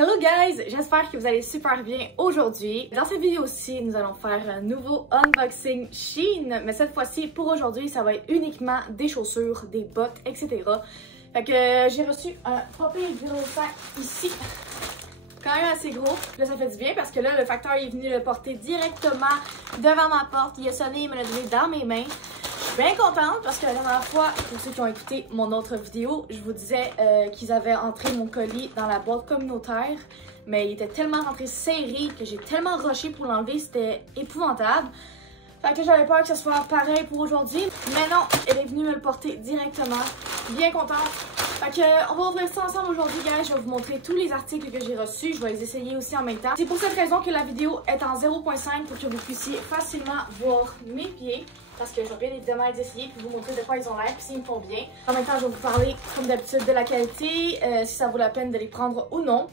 Hello guys, j'espère que vous allez super bien aujourd'hui. Dans cette vidéo-ci, nous allons faire un nouveau unboxing Shein, mais cette fois-ci, pour aujourd'hui, ça va être uniquement des chaussures, des bottes, etc. Fait que j'ai reçu un papier gros sac ici, quand même assez gros. Là, ça fait du bien parce que là, le facteur est venu le porter directement devant ma porte. Il a sonné, il me l'a donné dans mes mains. Je suis bien contente parce que la dernière fois, pour ceux qui ont écouté mon autre vidéo, je vous disais qu'ils avaient entré mon colis dans la boîte communautaire, mais il était tellement rentré serré que j'ai tellement rushé pour l'enlever, c'était épouvantable. Fait que j'avais peur que ce soit pareil pour aujourd'hui, mais non, elle est venue me le porter directement. Bien contente. Fait que on va ouvrir ça ensemble aujourd'hui, guys. Je vais vous montrer tous les articles que j'ai reçus. Je vais les essayer aussi en même temps. C'est pour cette raison que la vidéo est en 0.5 pour que vous puissiez facilement voir mes pieds. Parce que je vais bien évidemment les essayer et vous montrer de quoi ils ont l'air et s'ils me font bien. En même temps, je vais vous parler, comme d'habitude, de la qualité, si ça vaut la peine de les prendre ou non.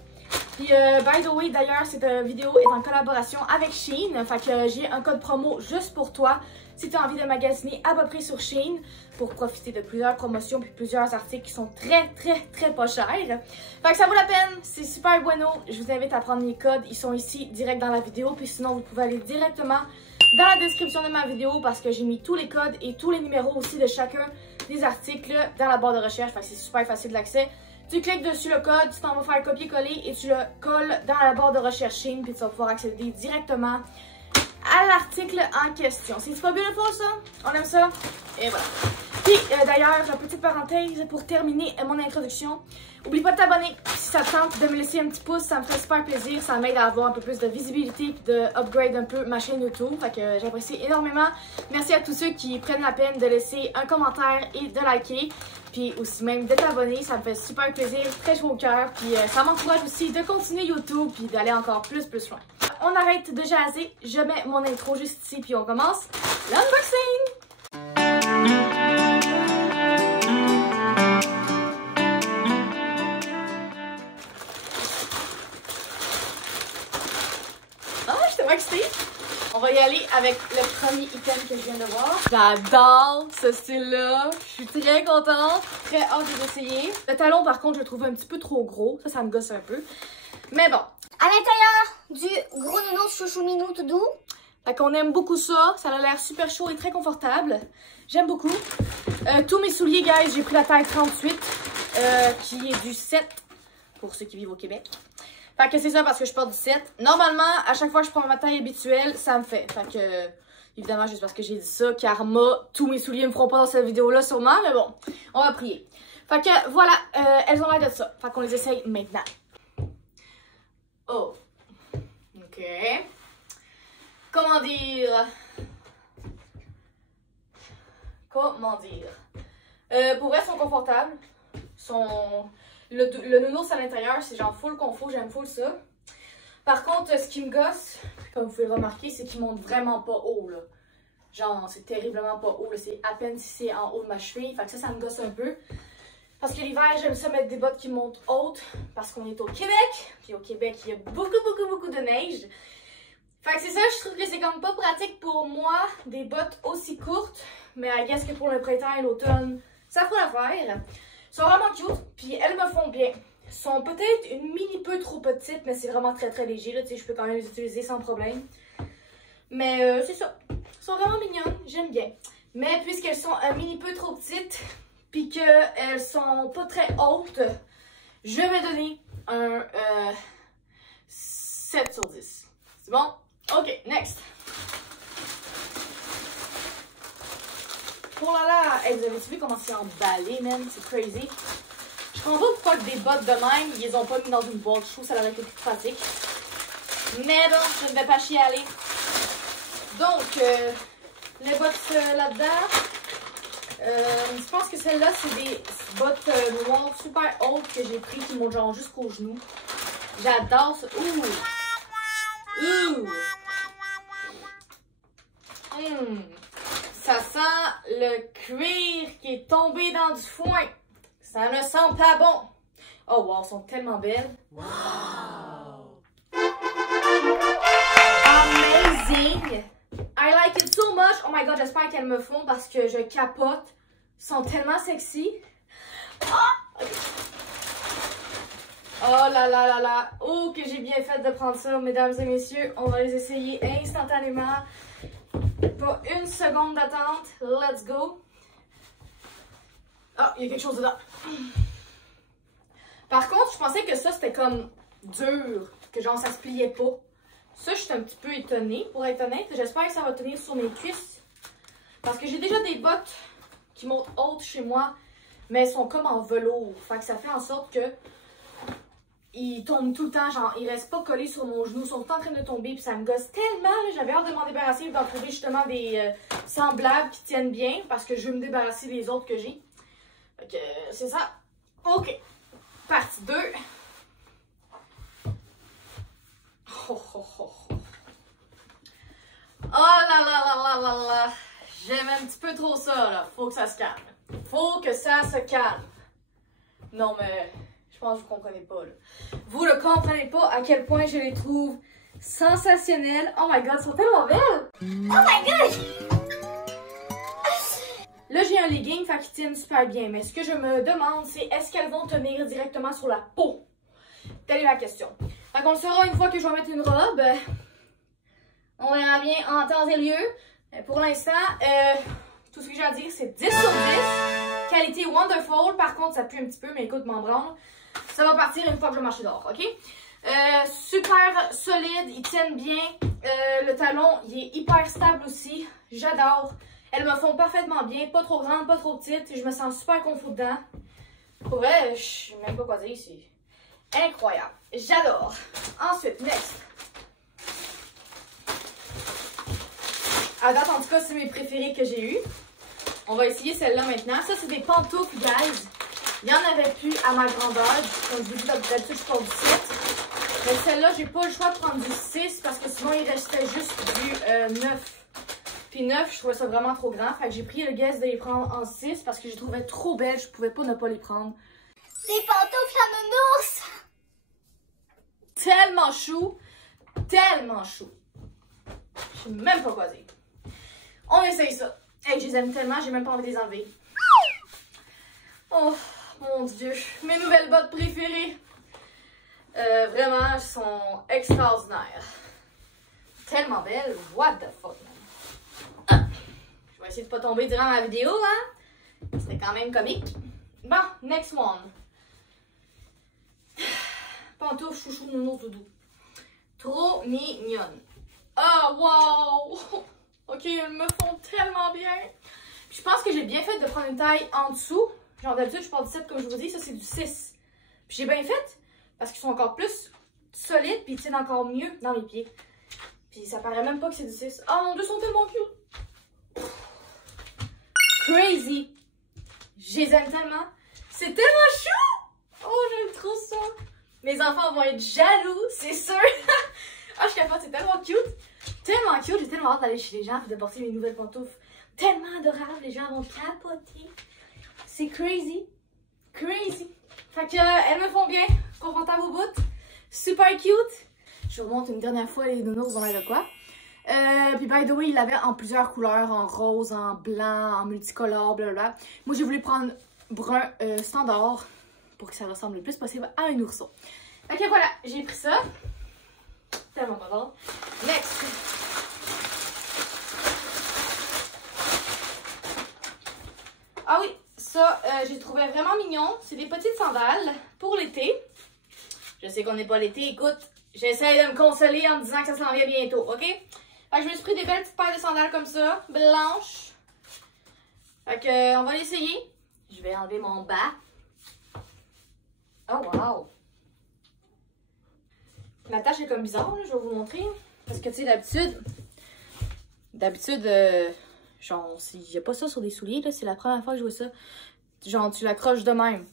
Puis, by the way, d'ailleurs, cette vidéo est en collaboration avec Shein. Fait que j'ai un code promo juste pour toi si tu as envie de magasiner à peu près sur Shein pour profiter de plusieurs promotions puis plusieurs articles qui sont très pas chers. Fait que ça vaut la peine, c'est super bueno. Je vous invite à prendre les codes, ils sont ici direct dans la vidéo. Puis sinon, vous pouvez aller directement dans la description de ma vidéo parce que j'ai mis tous les codes et tous les numéros aussi de chacun des articles dans la barre de recherche. Fait que c'est super facile d'accès. Tu cliques dessus le code, tu t'en vas faire copier-coller et tu le colles dans la barre de recherche Shein puis tu vas pouvoir accéder directement à l'article en question. C'est pas beautiful ça? On aime ça? Et voilà. Puis d'ailleurs, petite parenthèse pour terminer mon introduction. Oublie pas de t'abonner si ça te tente de me laisser un petit pouce, ça me ferait super plaisir. Ça m'aide à avoir un peu plus de visibilité et de upgrade un peu ma chaîne YouTube. Fait que j'apprécie énormément. Merci à tous ceux qui prennent la peine de laisser un commentaire et de liker. Puis aussi même de t'abonner, ça me fait super plaisir, très chaud au cœur. Puis ça m'encourage aussi de continuer YouTube puis d'aller encore plus loin. On arrête de jaser, je mets mon intro juste ici puis on commence l'unboxing! On va y aller avec le premier item que je viens de voir. J'adore ce style-là. Je suis très contente. Très hâte de l'essayer. Le talon, par contre, je le trouve un petit peu trop gros. Ça me gosse un peu. Mais bon. À l'intérieur du gros nounours chouchou minou tout doux. Fait qu'on aime beaucoup ça. Ça a l'air super chaud et très confortable. J'aime beaucoup. Tous mes souliers, guys, j'ai pris la taille 38, qui est du 7 pour ceux qui vivent au Québec. Fait que c'est ça parce que je porte du 7. Normalement, à chaque fois que je prends ma taille habituelle, ça me fait. Fait que, évidemment, juste parce que j'ai dit ça, karma, tous mes souliers me feront pas dans cette vidéo-là sûrement, mais bon, on va prier. Fait que, voilà, elles ont l'air de ça. Fait qu'on les essaye maintenant. Oh. OK. Comment dire? Pour vrai, ils sont confortables. Le nounours à l'intérieur, c'est genre full confort, j'aime full ça. Par contre, ce qui me gosse, comme vous pouvez le remarquer, c'est qu'ils montent vraiment pas haut, là. Genre, c'est terriblement pas haut, là. C'est à peine si c'est en haut de ma cheville. Fait que ça me gosse un peu. Parce que l'hiver, j'aime ça mettre des bottes qui montent hautes, parce qu'on est au Québec. Puis au Québec, il y a beaucoup de neige. Fait que c'est ça, je trouve que c'est comme pas pratique pour moi, des bottes aussi courtes. Mais I guess que pour le printemps et l'automne, ça fera l'affaire. Ils sont vraiment cute, puis elles me font bien. Elles sont peut-être une mini peu trop petites, mais c'est vraiment très léger, là, tu sais, je peux quand même les utiliser sans problème. Mais c'est ça, elles sont vraiment mignonnes, j'aime bien. Mais puisqu'elles sont un mini peu trop petites, puis qu'elles sont pas très hautes, je vais donner un 7 sur 10. C'est bon? Ok, next! Oh là là! Hey, vous avez-tu vu comment c'est emballé, man? C'est crazy. Je comprends pas pourquoi des bottes de même, ils les ont pas mis dans une boîte. Je trouve que ça aurait été plus pratique. Mais bon, je ne vais pas chialer. Donc, les bottes là-dedans. Je pense que celles-là, c'est des bottes noires super hautes que j'ai pris qui montent genre jusqu'aux genoux. J'adore ça. Ouh! Ça sent le cuir qui est tombé dans du foin. Ça ne sent pas bon. Oh wow, elles sont tellement belles. Wow! Amazing! I like it so much. Oh my god, j'espère qu'elles me font parce que je capote. Elles sont tellement sexy. Oh! Okay. Oh là là là là. Oh, que j'ai bien fait de prendre ça, mesdames et messieurs. On va les essayer instantanément. Pas une seconde d'attente. Let's go. Ah, il y a quelque chose dedans. Par contre, je pensais que ça, c'était comme dur. Que genre, ça se pliait pas. Ça, je suis un petit peu étonnée, pour être honnête. J'espère que ça va tenir sur mes cuisses. Parce que j'ai déjà des bottes qui montent hautes chez moi, mais elles sont comme en velours. Fait que ça fait en sorte que ils tombent tout le temps, genre ils restent pas collés sur mon genou, ils sont en train de tomber, puis ça me gosse tellement. J'avais hâte de m'en débarrasser, d'en trouver justement des semblables qui tiennent bien, parce que je veux me débarrasser des autres que j'ai. Fait que c'est ça. Ok, partie 2. Oh, oh, oh, oh. Oh là là là là là là. J'aime un petit peu trop ça, là. Faut que ça se calme. Faut que ça se calme. Non, mais je pense que vous comprenez pas, là. Vous ne comprenez pas à quel point je les trouve sensationnelles. Oh my god, elles sont tellement belles! Oh my god! Là, j'ai un legging, fait qu'ils tiennent super bien. Mais ce que je me demande, c'est est-ce qu'elles vont tenir directement sur la peau? Telle est la question. Fait qu'on le saura une fois que je vais mettre une robe. On verra bien en temps et lieu. Pour l'instant, tout ce que j'ai à dire, c'est 10 sur 10. Qualité wonderful. Par contre, ça pue un petit peu, mais écoute, m'en branle. Ça va partir une fois que je vais marcher dehors, ok? Super solide, ils tiennent bien. Le talon, il est hyper stable aussi. J'adore. Elles me font parfaitement bien. Pas trop grandes, pas trop petites. Je me sens super confort dedans. Pour vrai, je sais même pas quoi dire ici. Incroyable. J'adore. Ensuite, next. À date, en tout cas, c'est mes préférés que j'ai eu. On va essayer celle-là maintenant. Ça, c'est des pantoufles, guys. Il n'y en avait plus à ma grandeur. Comme je vous dis, d'habitude, je porte du 7. Mais celle-là, j'ai pas le choix de prendre du 6 parce que sinon, il restait juste du 9. Puis 9, je trouvais ça vraiment trop grand. Fait que j'ai pris le guess de les prendre en 6 parce que je les trouvais trop belles. Je pouvais pas ne pas les prendre. Des pantoufles à nounours! Tellement chou. Tellement chou. Je sais même pas quoi dire. On essaye ça. Hey, je les aime tellement, j'ai même pas envie de les enlever. Oh, mon Dieu. Mes nouvelles bottes préférées. Vraiment, elles sont extraordinaires. Tellement belles. What the fuck, man. Ah. Je vais essayer de pas tomber durant ma vidéo, hein. C'était quand même comique. Bon, next one. Pantoufle, chouchou, nounou, doudou. Trop mignonne. Oh, wow! Ok, elles me font tellement bien. Puis je pense que j'ai bien fait de prendre une taille en dessous. Genre d'habitude, je porte du 7 comme je vous dis. Ça, c'est du 6. Puis j'ai bien fait parce qu'ils sont encore plus solides. Puis ils tiennent encore mieux dans les pieds. Puis ça paraît même pas que c'est du 6. Oh mon Dieu, ils sont tellement cute. Crazy. Je les aime tellement. C'est tellement chou. Oh, j'aime trop ça. Mes enfants vont être jaloux, c'est sûr. Ah, je capote, c'est tellement cute. Tellement cute, j'ai tellement hâte d'aller chez les gens et de porter mes nouvelles pantoufles. Tellement adorables, les gens vont capoter. C'est crazy. Crazy. Fait que, elles me font bien. Confortable au bout. Super cute. Je vous remontre une dernière fois les nounours dans l'air de quoi. Puis by the way, il l'avait en plusieurs couleurs, en rose, en blanc, en multicolore, blablabla. Moi, j'ai voulu prendre brun standard pour que ça ressemble le plus possible à un ourson. Fait que voilà, j'ai pris ça. Tellement pas drôle. Next. Ah oui, ça, j'ai trouvé vraiment mignon. C'est des petites sandales pour l'été. Je sais qu'on n'est pas l'été, écoute. J'essaie de me consoler en me disant que ça s'en vient bientôt, ok? Fait que je me suis pris des belles petites paires de sandales comme ça, blanches. Fait que, on va l'essayer. Je vais enlever mon bas. Oh wow! La tache est comme bizarre, là, je vais vous montrer. Parce que, tu sais, d'habitude, genre, il n'y a pas ça sur des souliers, là. C'est la première fois que je vois ça. Genre, tu l'accroches de même.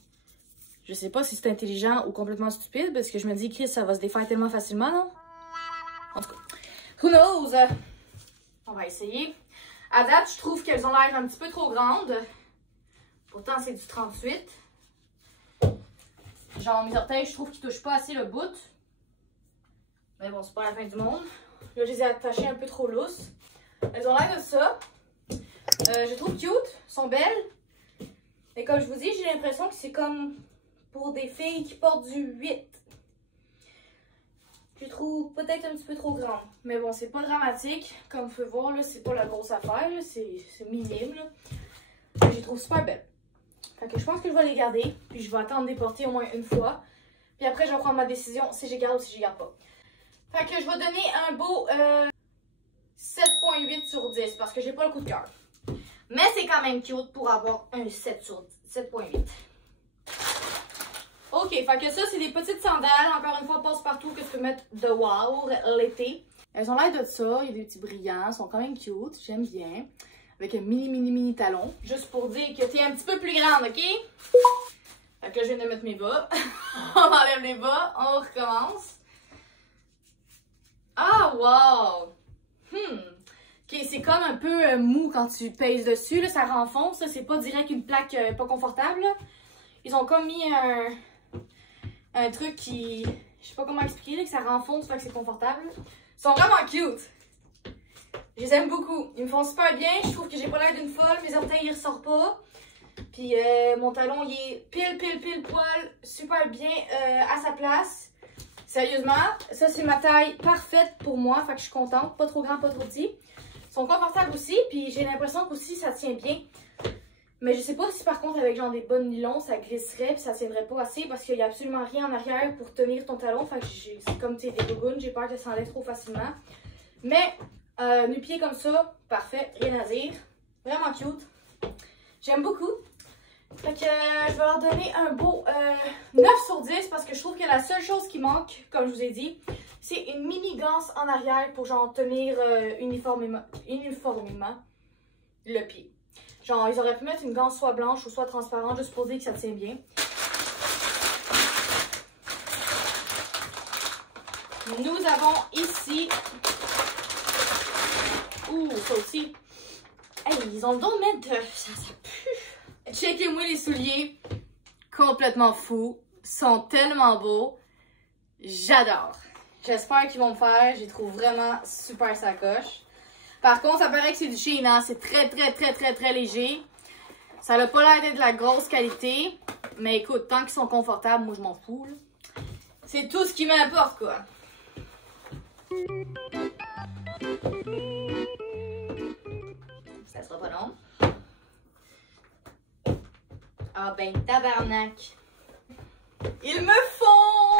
Je sais pas si c'est intelligent ou complètement stupide, parce que je me dis, Chris, ça va se défaire tellement facilement, non? En tout cas, who knows? On va essayer. À date, je trouve qu'elles ont l'air un petit peu trop grandes. Pourtant, c'est du 38. Genre, mes orteils, je trouve qu'ils touchent pas assez le bout. Mais bon, c'est pas la fin du monde. Là, je les ai attachées un peu trop lousses. Elles ont l'air de ça. Je les trouve cute. Sont belles. Et comme je vous dis, j'ai l'impression que c'est comme pour des filles qui portent du 8. trouve peut-être un petit peu trop grande. Mais bon, c'est pas dramatique. Comme vous pouvez voir, là, c'est pas la grosse affaire. C'est minime. Là. Je les trouve super belles. Fait que je pense que je vais les garder. Puis je vais attendre de les porter au moins une fois. Puis après, je vais prendre ma décision si je les garde ou si je les garde pas. Fait que je vais donner un beau 7.8 sur 10 parce que j'ai pas le coup de cœur. Mais c'est quand même cute pour avoir un 7 sur 7.8. Ok, fait que ça, c'est des petites sandales. Encore une fois, passe-partout que tu peux mettre dehors l'été. Elles ont l'air de ça. Il y a des petits brillants. Elles sont quand même cute. J'aime bien. Avec un mini talon. Juste pour dire que tu es un petit peu plus grande, ok? Fait que là, je viens de mettre mes bas. On enlève les bas. On recommence. Ah, wow! Ok, c'est comme un peu mou quand tu pèses dessus. Là, ça renfonce. C'est pas direct une plaque pas confortable. Là. Ils ont comme mis un truc qui... Je sais pas comment expliquer, là, que ça renfonce, fait que c'est confortable. Ils sont vraiment cute. Je les aime beaucoup. Ils me font super bien. Je trouve que j'ai pas l'air d'une folle. Mes orteils, ils ressortent pas. Puis mon talon, il est pile poil. Super bien à sa place. Sérieusement, ça, c'est ma taille parfaite pour moi. Fait que je suis contente. Pas trop grand, pas trop petit. Ils sont confortables aussi. Puis j'ai l'impression qu'aussi, ça tient bien. Mais je sais pas si par contre avec genre des bonnes nylons ça glisserait puis ça tiendrait pas assez parce qu'il y a absolument rien en arrière pour tenir ton talon. Fait que c'est comme des gougounes, j'ai peur que ça enlève trop facilement. Mais nu-pied comme ça, parfait, rien à dire. Vraiment cute. J'aime beaucoup. Fait que je vais leur donner un beau 9 sur 10 parce que je trouve que la seule chose qui manque, comme je vous ai dit, c'est une mini ganse en arrière pour genre tenir uniformément le pied. Genre, ils auraient pu mettre une ganse soit blanche ou soit transparente, juste pour dire que ça tient bien. Nous avons ici... Ouh, ça aussi. Hey, ils ont le don de mettre de... Ça pue. Checkez-moi les souliers. Complètement fous. Sont tellement beaux. J'adore. J'espère qu'ils vont me faire. Je les trouve vraiment super sacoche. Par contre, ça paraît que c'est du Shein, hein? C'est très léger. Ça n'a pas l'air d'être de la grosse qualité. Mais écoute, tant qu'ils sont confortables, moi je m'en fous. C'est tout ce qui m'importe, quoi. Ça sera pas long. Ah ben, tabarnak. Ils me font!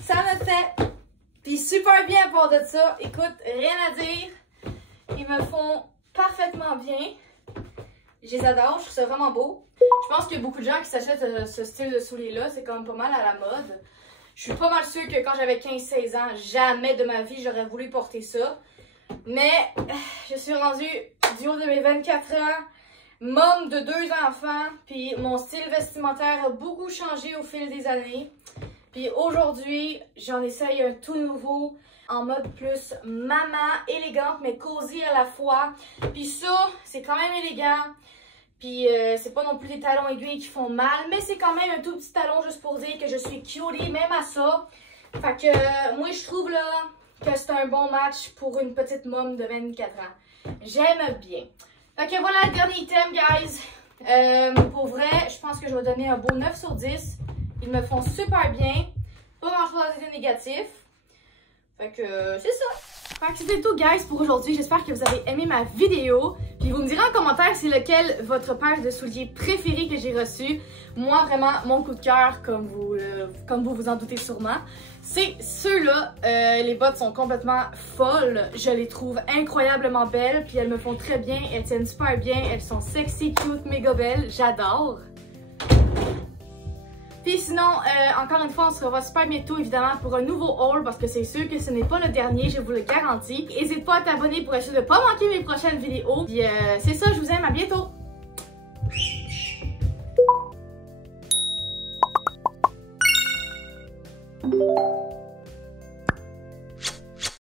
Ça me fait... Puis super bien à part de ça. Écoute, rien à dire. Ils me font parfaitement bien. Je les adore, je trouve ça vraiment beau. Je pense qu'il y a beaucoup de gens qui s'achètent ce style de souliers-là. C'est quand même pas mal à la mode. Je suis pas mal sûre que quand j'avais 15-16 ans, jamais de ma vie j'aurais voulu porter ça. Mais je suis rendue du haut de mes 24 ans, môme de 2 enfants. Puis mon style vestimentaire a beaucoup changé au fil des années. Puis aujourd'hui, j'en essaye un tout nouveau, en mode plus maman, élégante mais cosy à la fois. Puis ça, c'est quand même élégant. Puis c'est pas non plus des talons aiguilles qui font mal, mais c'est quand même un tout petit talon juste pour dire que je suis cutie, même à ça. Fait que moi, je trouve là que c'est un bon match pour une petite môme de 24 ans. J'aime bien. Fait que voilà le dernier item, guys. Pour vrai, je pense que je vais donner un beau 9 sur 10. Ils me font super bien. Pas grand chose à dire négatif. Fait que c'est ça. Fait que c'était tout, guys, pour aujourd'hui. J'espère que vous avez aimé ma vidéo. Puis vous me direz en commentaire c'est lequel votre paire de souliers préféré que j'ai reçu. Moi, vraiment, mon coup de cœur, comme vous vous en doutez sûrement, c'est ceux-là. Les bottes sont complètement folles. Je les trouve incroyablement belles. Puis elles me font très bien. Elles tiennent super bien. Elles sont sexy, cute, méga belles. J'adore. Puis sinon, encore une fois, on se revoit super bientôt évidemment pour un nouveau haul parce que c'est sûr que ce n'est pas le dernier, je vous le garantis. N'hésite pas à t'abonner pour essayer de ne pas manquer mes prochaines vidéos. Puis c'est ça, je vous aime, à bientôt!